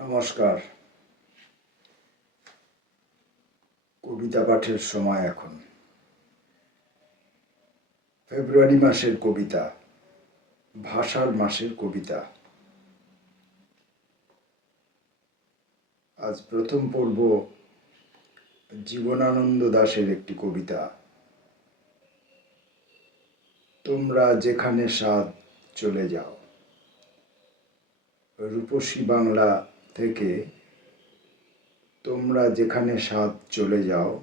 নমস্কার। কবিতা পাঠের সময় এখন। ফেব্রুয়ারি মাসের কবিতা, ভাষার মাসের কবিতা। আজ প্রথম পড়ব জীবনানন্দ দাশের একটি কবিতা। তোমরা যেখানে স্বাদ চলে যাও। রূপসী বাংলা থেকে তোমরা যেখানে স্বাদ চলে যাও,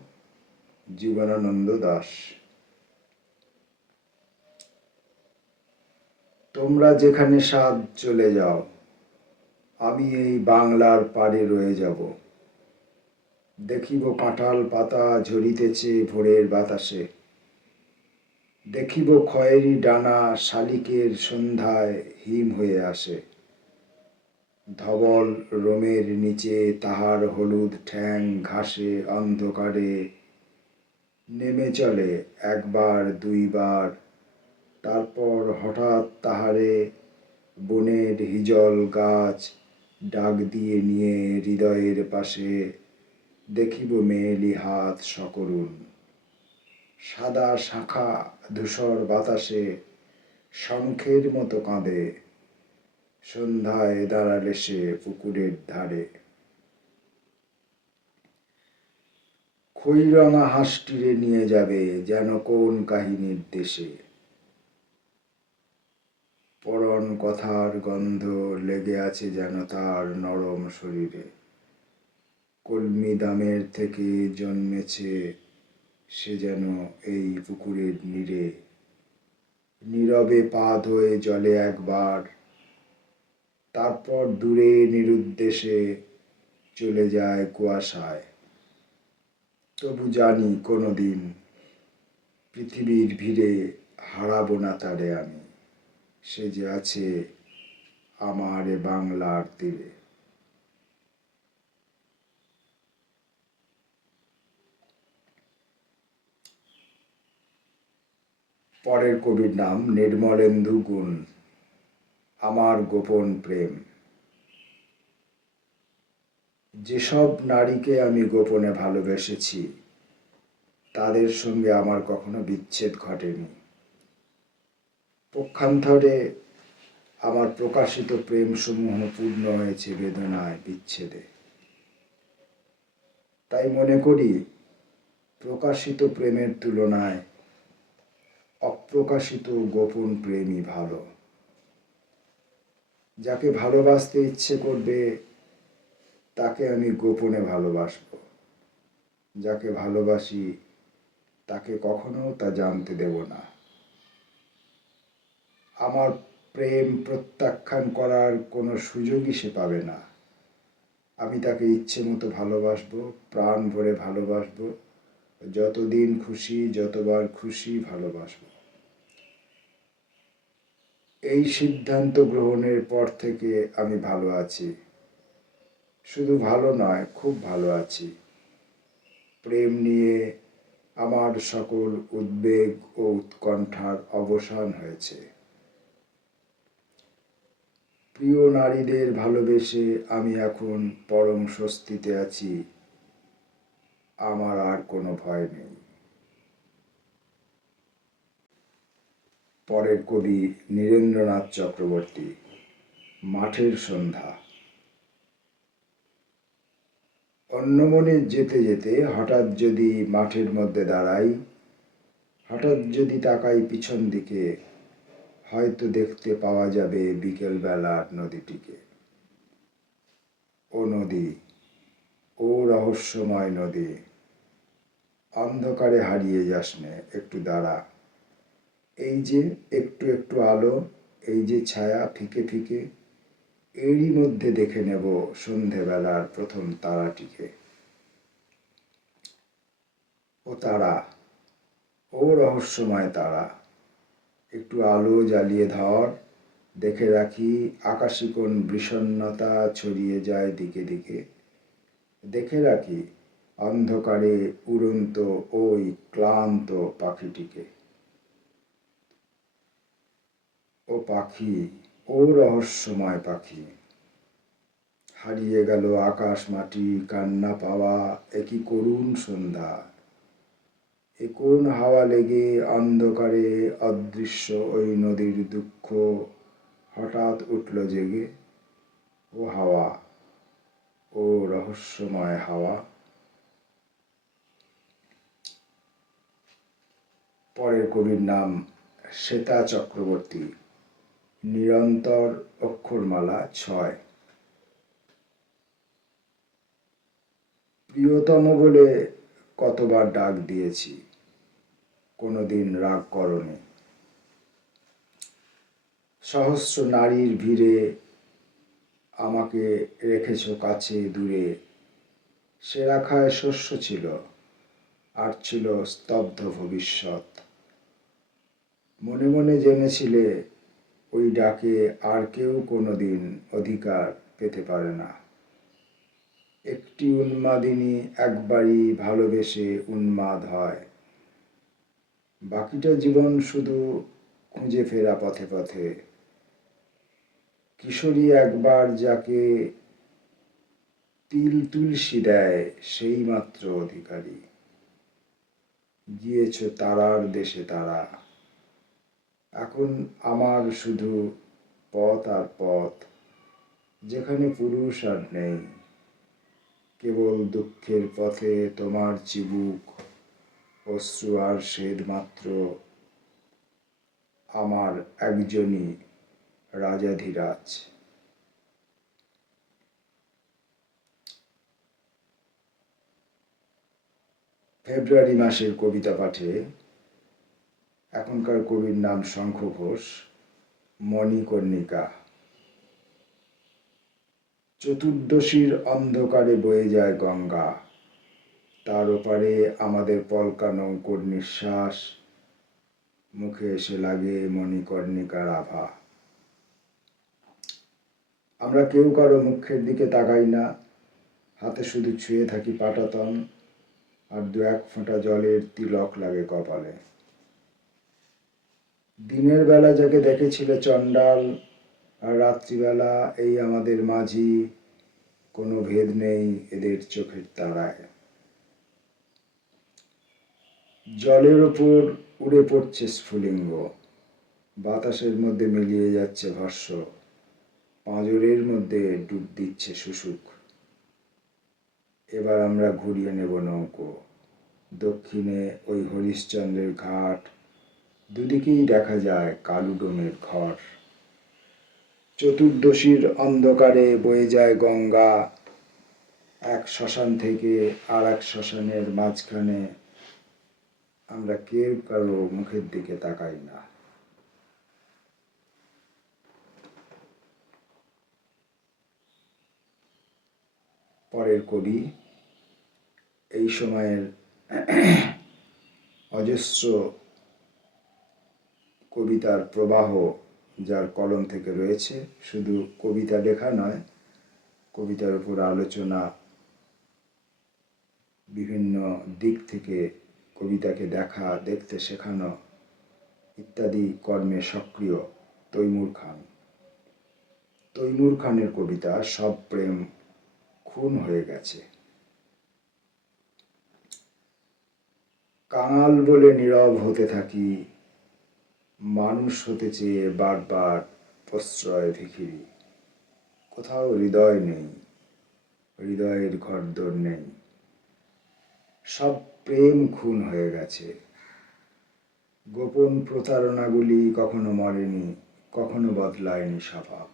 জীবনানন্দ দাস। তোমরা যেখানে স্বাদ চলে যাও, আমি এই বাংলার পাড়ে রয়ে যাব। দেখিব কাঁঠাল পাতা ঝরিতেছে ভোরের বাতাসে। দেখিব খয়েরি ডানা শালিকের সন্ধ্যায় হিম হয়ে আসে। ধবল রোমের নিচে তাহার হলুদ ঠ্যাং ঘাসে অন্ধকারে নেমে চলে একবার, দুইবার। তারপর হঠাৎ তাহারে বনের হিজল গাছ ডাক দিয়ে নিয়ে হৃদয়ের পাশে দেখিব মেয়েলি হাত সকরুণ। সাদা শাখা ধূসর বাতাসে শঙ্খের মতো কাঁদে। সন্ধ্যায় দাঁড়ালে সে পুকুরের ধারে। খৈরঙা হাঁসটিরে নিয়ে যাবে যেন কোন কাহিনীর দেশে। পরন কথার গন্ধ লেগে আছে যেন তার নরম শরীরে। কলমি দামের থেকে জন্মেছে সে যেন এই পুকুরের নীরে। নীরবে পা ধোয়ে জলে একবার তারপর দূরে নিরুদ্দেশে চলে যায় কুয়াশায়। তবু জানি কোনো দিন পৃথিবীর ভিড়ে হারাবো না তারে আমি। সে যে আছে আমার এ বাংলার তীরে। পরের কবির নাম নির্মলেন্দু গুণ। আমার গোপন প্রেম। যেসব নারীকে আমি গোপনে ভালোবেসেছি, তাদের সঙ্গে আমার কখনো বিচ্ছেদ ঘটেনি। পক্ষান্তরে আমার প্রকাশিত প্রেম সমূহ পূর্ণ হয়েছে বেদনায়, বিচ্ছেদে। তাই মনে করি, প্রকাশিত প্রেমের তুলনায় অপ্রকাশিত গোপন প্রেমই ভালো। যাকে ভালোবাসতে ইচ্ছে করবে, তাকে আমি গোপনে ভালোবাসব। যাকে ভালোবাসি, তাকে কখনো তা জানতে দেব না। আমার প্রেম প্রত্যাখ্যান করার কোনো সুযোগই সে পাবে না। আমি তাকে ইচ্ছে মতো ভালোবাসবো, প্রাণ ভরে ভালোবাসবো, যতদিন খুশি, যতবার খুশি ভালোবাসবো। এই সিদ্ধান্ত গ্রহণের পর থেকে আমি ভালো আছি। শুধু ভালো নয়, খুব ভালো আছি। প্রেম নিয়ে আমার সকল উদ্বেগ ও উৎকণ্ঠার অবসান হয়েছে। প্রিয় নারীদের ভালোবেসে আমি এখন পরম স্বস্তিতে আছি। আমার আর কোনো ভয় নেই। পরের কবি নীরেন্দ্রনাথ চক্রবর্তী, মাঠের সন্ধ্যা। অন্যমনে যেতে যেতে হঠাৎ যদি মাঠের মধ্যে দাঁড়াই, হঠাৎ যদি তাকাই পিছন দিকে, হয়তো দেখতে পাওয়া যাবে বিকেলবেলার নদীটিকে। ও নদী, ও রহস্যময় নদী, অন্ধকারে হারিয়ে যাস নে, একটু দাঁড়া। এই যে একটু একটু আলো, এই যে ছায়া ফিকে ফিকে, এরই মধ্যে দেখে নেব সন্ধেবেলার প্রথম তারাটিকে। ও তারা, ও রহস্যময় তারা, একটু আলো জ্বালিয়ে ধর, দেখে রাখি আকাশী কোন বিষণ্নতা ছড়িয়ে যায় দিকে দিকে। দেখে রাখি অন্ধকারে উড়ন্ত ওই ক্লান্ত পাখিটিকে। ও পাখি, ও রহস্যময় পাখি। হারিয়ে গেল আকাশ মাটি, কান্না পাওয়া, একই করুণ সন্ধ্যা। এ হাওয়া লেগে অন্ধকারে অদৃশ্য ওই নদীর দুঃখ হঠাৎ উঠল জেগে। ও হাওয়া, ও রহস্যময় হাওয়া। পরের কবির নাম শ্বেতা চক্রবর্তী। নিরন্তর অক্ষরমালা ছয়। প্রিয়তম বলে কতবার ডাক দিয়েছি, কোনোদিন রাগ করনি। সহস্র নারীর ভিড়ে আমাকে রেখেছ কাছে দূরে, সে রাখায় শস্য ছিল, আর ছিল স্তব্ধ ভবিষ্যৎ। মনে মনে জেনেছিলে ওই ডাকে আর কেউ কোনোদিন অধিকার পেতে পারে না। একটি উন্মাদিনী একবারই ভালোবেসে উন্মাদ হয়। বাকিটা জীবন শুধু খুঁজে ফেরা পথে পথে। কিশোরী একবার যাকে তিল তুলসী দেয় সেই মাত্র অধিকারী। গিয়েছ তারার দেশে তারা। এখন আমার শুধু পথ আর পথ, যেখানে পুরুষ আর নেই। কেবল দুঃখের পথে তোমার চিবুক, অশ্রু আর শ্বেদ মাত্র। আমার একজনই রাজাধিরাজ। ফেব্রুয়ারি মাসের কবিতা পাঠে এখনকার কবির নাম শঙ্খ ঘোষ, মণিকর্ণিকা। চতুর্দশীর অন্ধকারে বয়ে যায় গঙ্গা। তার ওপারে আমাদের পলকা নৌকোর নিঃশ্বাস, মুখে এসে লাগে মণিকর্ণিকার আভা। আমরা কেউ কারও মুখের দিকে তাকাই না, হাতে শুধু ছুঁয়ে থাকি পাটাতন, আর দু এক ফোঁটা জলের তিলক লাগে কপালে। দিনের বেলা যাকে দেখেছিল, চণ্ডাল আর রাত্রিবেলা, এই আমাদের মাঝি, কোনো ভেদ নেই এদের চোখের তারায়। জলের ওপর উড়ে পড়ছে স্ফুলিঙ্গ, বাতাসের মধ্যে মিলিয়ে যাচ্ছে ভস্য পাঁজরের মধ্যে ডুব দিচ্ছে শুশুক। এবার আমরা ঘুরিয়ে নেব নৌকো, দক্ষিণে ওই হরিশ্চন্দ্রের ঘাট দুদিকেই দেখা যায় কালুডোমের ঘর। চতুর্দশীর অন্ধকারে বয়ে যায় গঙ্গা। এক শ্মশান থেকে আর এক শ্মশানের মাঝখানে আমরা কেউ কারও মুখের দিকে তাকাই না। পরের কবি, এই সময়ের অজস্র কবিতার প্রবাহ যার কলম থেকে রয়েছে, শুধু কবিতা লেখা নয়, কবিতার উপর আলোচনা বিভিন্ন দিক থেকে কবিতাকে দেখা, দেখতে শেখানো ইত্যাদি কর্মে সক্রিয় তৈমুর খান। তৈমুর খানের কবিতা সব প্রেম খুন হয়ে গেছে। কাঙাল বলে নীরব হতে থাকি মানুষ হতে চেয়ে বারবার প্রশ্রয় ভিখিরি। কোথাও হৃদয় নেই, হৃদয়ের ঘরদোর নেই। সব প্রেম খুন হয়ে গেছে। গোপন প্রতারণাগুলি কখনো মরেনি, কখনো বদলায়নি স্বভাব।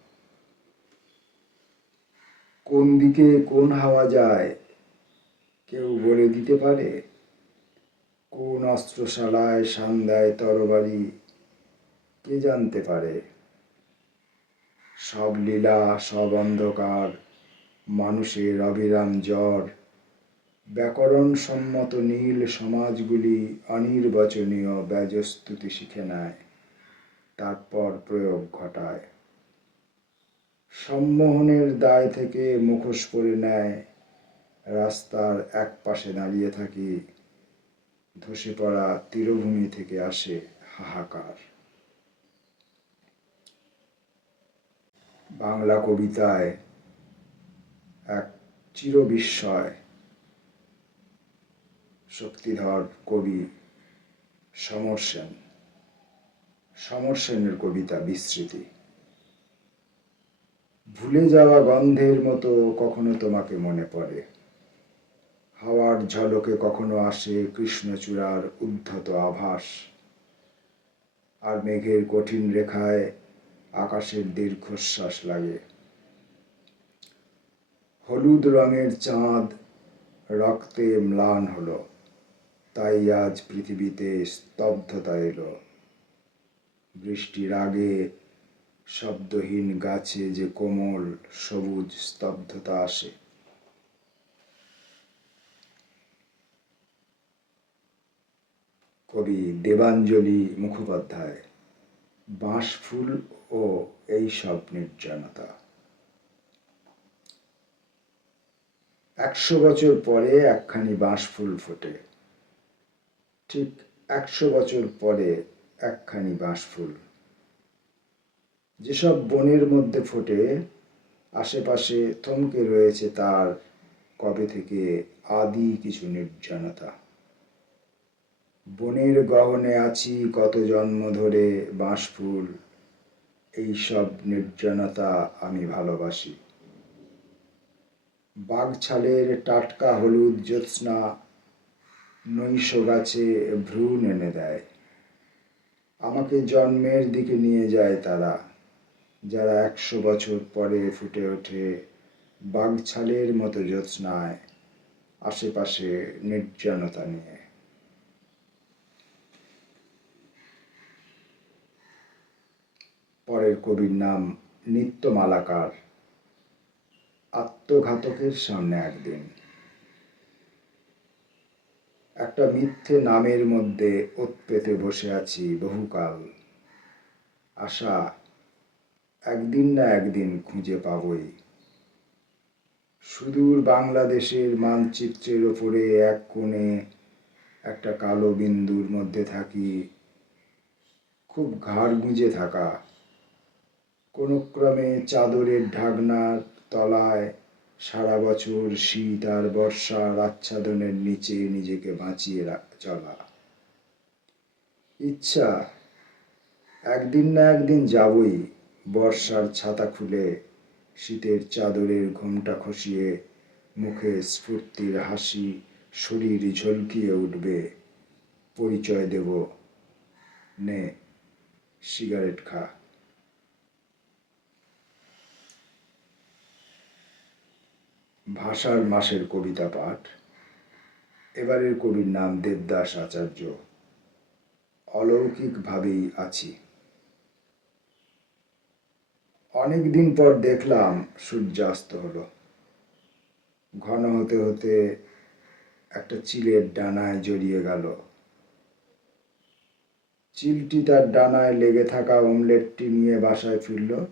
কোন দিকে কোন হাওয়া যায়, কেউ বলে দিতে পারে? কোন অস্ত্রশালায় শান দেয় তরবারি কে জানতে পারে? সব লীলা, সব অন্ধকার, মানুষের অবিরাম জ্বর ব্যাকরণ সম্মত নীল সমাজগুলি অনির্বাচনীয় ব্যজস্তুতি শিখে নেয়, তারপর প্রয়োগ ঘটায়। সম্মোহনের দায় থেকে মুখোশ পরে নেয়, রাস্তার এক পাশে দাঁড়িয়ে থাকি, ধসে পড়া তীরভূমি থেকে আসে হাহাকার। বাংলা কবিতায় এক চিরবিস্ময় শক্তিধর কবি সমর সেন। সমর সেনের কবিতা বিস্মৃতি ভুলে যাওয়া গন্ধের মতো কখনো তোমাকে মনে পড়ে। হাওয়ার ঝলকে কখনো আসে কৃষ্ণচূড়ার উদ্ধত আভাস। আর মেঘের কঠিন রেখায় আকাশের দীর্ঘশ্বাস লাগে। হলুদ রঙের চাঁদ রক্তে ম্লান হলো, তাই আজ পৃথিবীতে স্তব্ধতা এলো। বৃষ্টির আগে শব্দহীন গাছে যে কোমল সবুজ স্তব্ধতা আসে। কবি দেবাঞ্জলি মুখোপাধ্যায় বাঁশফুল ও এই সব নির্জনতা একশো বছর পরে একখানি বাঁশফুল ফোটে। ঠিক একশো বছর পরে একখানি বাঁশফুল। যেসব বনের মধ্যে ফোটে, আশেপাশে থমকে রয়েছে তার কবে থেকে আদি কিছু নির্জনতা। বনের গহনে আছি কত জন্ম ধরে বাঁশফুল। এইসব নির্জনতা আমি ভালোবাসি। বাঘছালের টাটকা হলুদ জ্যোৎস্না নৈশ গাছে ভ্রূণ এনে দেয়। আমাকে জন্মের দিকে নিয়ে যায় তারা, যারা একশো বছর পরে ফুটে ওঠে বাঘছালের মতো জ্যোৎস্নায় আশেপাশে নির্জনতা নিয়ে। পরের কবির নাম নিত্যমালাকার। আত্মঘাতকের সামনে একদিন। একটা মিথ্যে নামের মধ্যে ওৎপেতে বসে আছি বহুকাল। আশা একদিন না একদিন খুঁজে পাবই। সুদূর বাংলাদেশের মানচিত্রের ওপরে এক কোণে একটা কালো বিন্দুর মধ্যে থাকি। খুব ঘাড় গুঁজে থাকা কোনো ক্রমে চাদরের ঢাকনার তলায় সারা বছর শীত আর বর্ষার আচ্ছাদনের নিচে নিজেকে বাঁচিয়ে চলা। ইচ্ছা, একদিন না একদিন যাবই বর্ষার ছাতা খুলে শীতের চাদরের ঘোমটা খসিয়ে মুখে স্ফূর্তির হাসি, শরীর ঝলকিয়ে উঠবে, পরিচয় দেব, নে, সিগারেট খা। ভাষার মাসের কবিতা পাঠ। এবারের কবির নাম দেবদাস আচার্য। অলৌকিকভাবেই আছি। অনেক দিন পর দেখলাম সূর্যাস্ত হলো। ঘন হতে হতে একটা চিলের ডানায় জড়িয়ে গেল। চিলটি তার ডানায় লেগে থাকা অমলেটটি নিয়ে বাসায় ফিরল।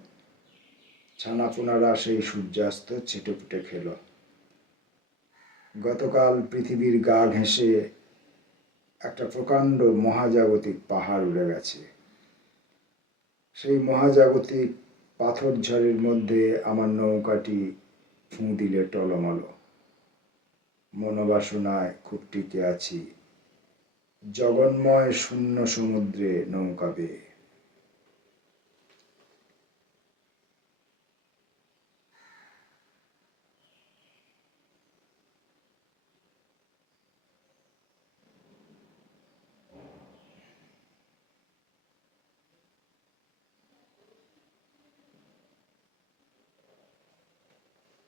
ছানাপোনারা সেই সূর্যাস্ত ছেটেপুটে খেল। গতকাল পৃথিবীর গা ঘেঁষে একটা প্রকাণ্ড মহাজাগতিক পাহাড় উড়ে গেছে। সেই মহাজাগতিক পাথর ঝড়ের মধ্যে আমার নৌকাটি ফুঁ দিলে টলমল। মনোবাসনায় খুব টিকে আছি। জগন্ময় শূন্য সমুদ্রে নৌকা বেয়ে।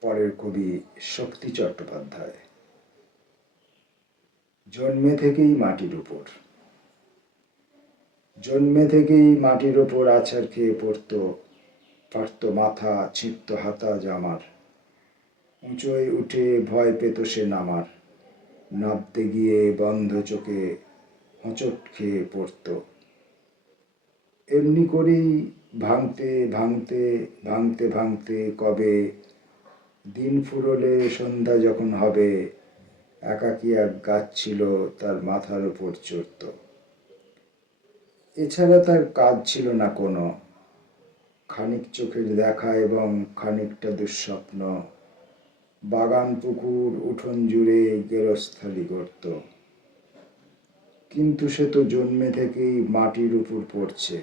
পরের কবি শক্তি চট্টোপাধ্যায়। জন্মে থেকেই মাটির উপর। জন্মে থেকেই মাটির ওপর আছাড় খেয়ে পড়তো পারত মাথা ছিপ্ত হাতা জামার। উঁচোয় উঠে ভয় পেত সে নামার। নাবতে গিয়ে বন্ধ চোখে হোঁচট খেয়ে পড়ত। এমনি করেই ভাঙতে ভাঙতে ভাঙতে ভাঙতে কবে দিন ফুরলে সন্ধ্যা যখন হবে, একাকি এক গাছ ছিল তার মাথার উপর চড়ত। এছাড়া তার কাজ ছিল না কোনো। খানিক চোখের দেখা এবং খানিকটা দুঃস্বপ্ন। বাগান, পুকুর, উঠোন জুড়ে গেরস্থালি করত কিন্তু সে তো জন্মে থেকেই মাটির উপর পড়ছে।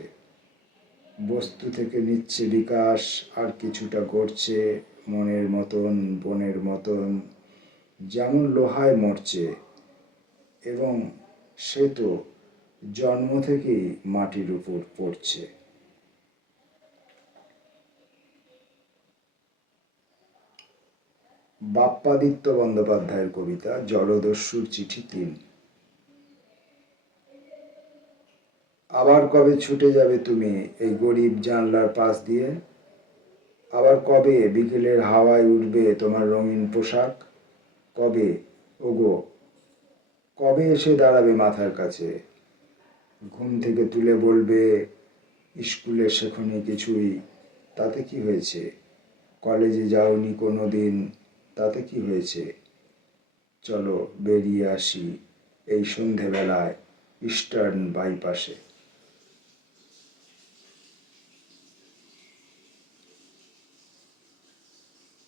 বস্তু থেকে নিচ্ছে বিকাশ, আর কিছুটা করছে মনের মতন, বনের মতন, যেমন লোহায় মরছে, এবং সে তো জন্ম থেকেই মাটির উপর পড়ছে। বাপ্পাদিত্য বন্দ্যোপাধ্যায়ের কবিতা, জলদস্যুর চিঠি তিন। আবার কবে ছুটে যাবে তুমি এই গরিব জানলার পাশ দিয়ে? আবার কবে বিকেলের হাওয়ায় উঠবে তোমার রঙিন পোশাক? কবে? ওগো, কবে এসে দাঁড়াবে মাথার কাছে? ঘুম থেকে তুলে বলবে স্কুলে শেখনি কিছুই, তাতে কি হয়েছে? কলেজে যাওনি কোনো দিন তাতে কি হয়েছে? চলো বেরিয়ে আসি এই সন্ধেবেলায় ইস্টার্ন বাইপাসে।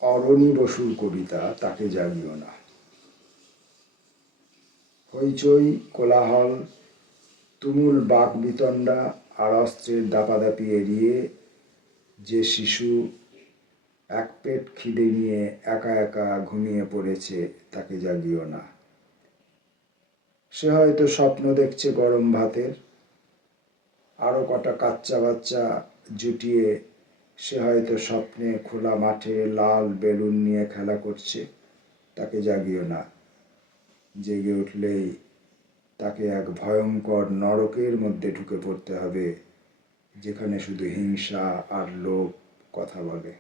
অরণি বসুর কবিতা তাকে জাগিও না। হইচই, কোলাহল, তুমুল বাক বিতণ্ডা আর অস্ত্রের দাপাদাপি এড়িয়ে যে শিশু এক পেট খিদে নিয়ে একা একা ঘুমিয়ে পড়েছে তাকে জাগিও না। সে হয়তো স্বপ্ন দেখছে গরম ভাতের আরও কটা কাচ্চা বাচ্চা জুটিয়ে সে হয়তো স্বপ্নে খোলা মাঠে লাল বেলুন নিয়ে খেলা করছে, তাকে জাগিও না। জেগে উঠলেই তাকে এক ভয়ঙ্কর নরকের মধ্যে ঢুকে পড়তে হবে, যেখানে শুধু হিংসা আর লোভ কথা বলে।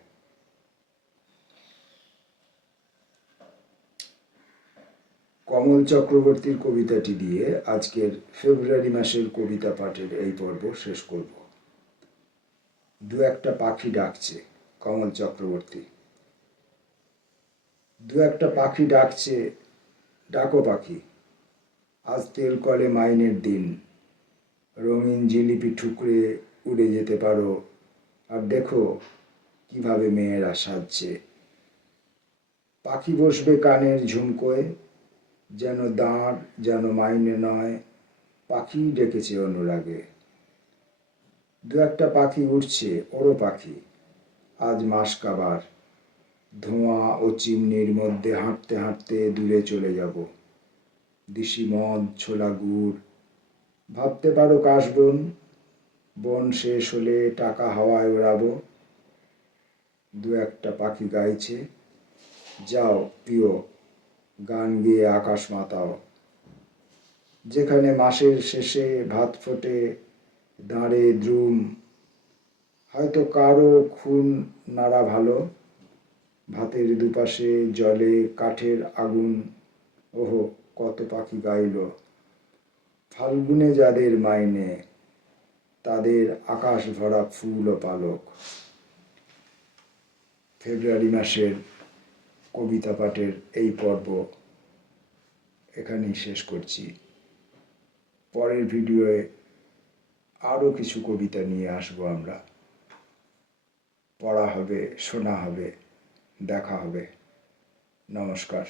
কমল চক্রবর্তীর কবিতাটি দিয়ে আজকের ফেব্রুয়ারি মাসের কবিতা পাঠের এই পর্ব শেষ করব। দু একটা পাখি ডাকছে, কমল চক্রবর্তী। দু একটা পাখি ডাকছে, ডাকো পাখি, আজ তেল কলে মাইনের দিন। রঙিন জিলিপি ঠুকরে উড়ে যেতে পারো, আর দেখো কীভাবে মেয়েরা সাজছে। পাখি বসবে কানের ঝুমকোয়, যেন দাঁড় যেন মাইনে নয় পাখি ডেকেছে অনুরাগে। দু একটা পাখি উঠছে ওরও পাখি। আজ মাস কাবার। ধোঁয়া ও চিমনির মধ্যে হাঁটতে হাঁটতে দূরে চলে যাব। দিশি মদ, ছোলা গুড়। ভাবতে পারো কাশবন, বন শেষ হলে টাকা হাওয়ায় ওড়াবো। দু একটা পাখি গাইছে, যাও প্রিয় গান গেয়ে আকাশ মাতাও। যেখানে মাসের শেষে ভাত ফোটে দাঁড়ে দ্রুম। হয়তো কারও খুন নাড়া ভালো। ভাতের দুপাশে জলে কাঠের আগুন। ওহো, কত পাখি গাইল। ফাল্গুনে যাদের মাইনে, তাদের আকাশ ভরা ফুল ও পালক। ফেব্রুয়ারি মাসের কবিতা পাঠের এই পর্ব এখানেই শেষ করছি। পরের ভিডিওয়ে আরও কিছু কবিতা নিয়ে আসব আমরা। পড়া হবে শোনা হবে দেখা হবে। নমস্কার।